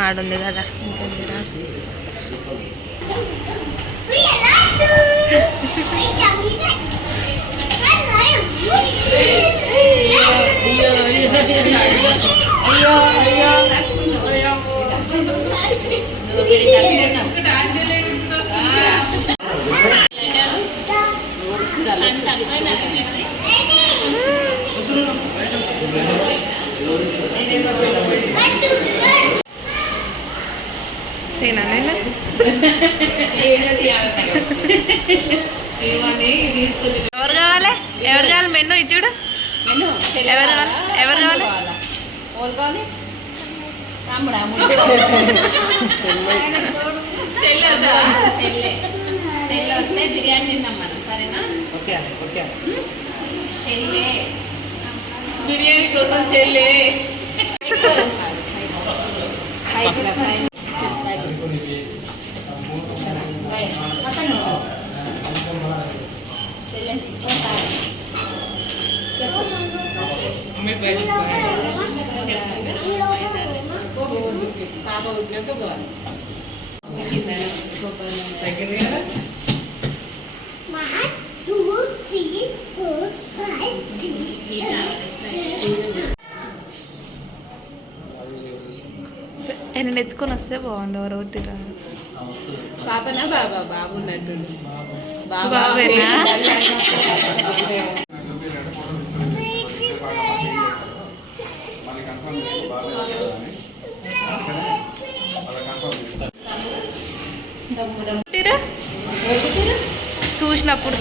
ఆడుంది కదా ఇంకెందుకు ఎవరు కావాలి ఎవరు కావాలి మెన్ను ఇచ్చుడు ఎవరు కావాలి ఎవరు కావాలి ఎవరు కావాలి చెల్లి వస్తే బిర్యానీ తిందాం మనం సరేనా చెల్లె బిర్యానీ కోసం చెల్లె పాప ఉద్యోగ పోవాలి నేను ఎత్తుకొని వస్తే బాగుండు ఎవరు ఒకటి పాపనా బాబా బాబు ఉన్నట్టు బాబేనా చూసినప్పుడు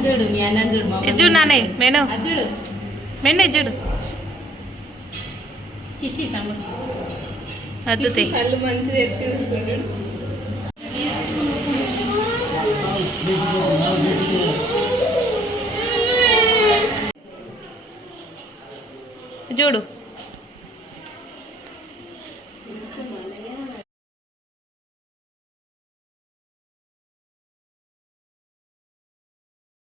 చూడు మీ అన్న చూడు చూడు నానే మెను చూడు మెన్ను చూడు కిషి తమ్ముడు అద్దుతే కళ్ళు మంచి తెరిచి చూస్తున్నాడు చూడు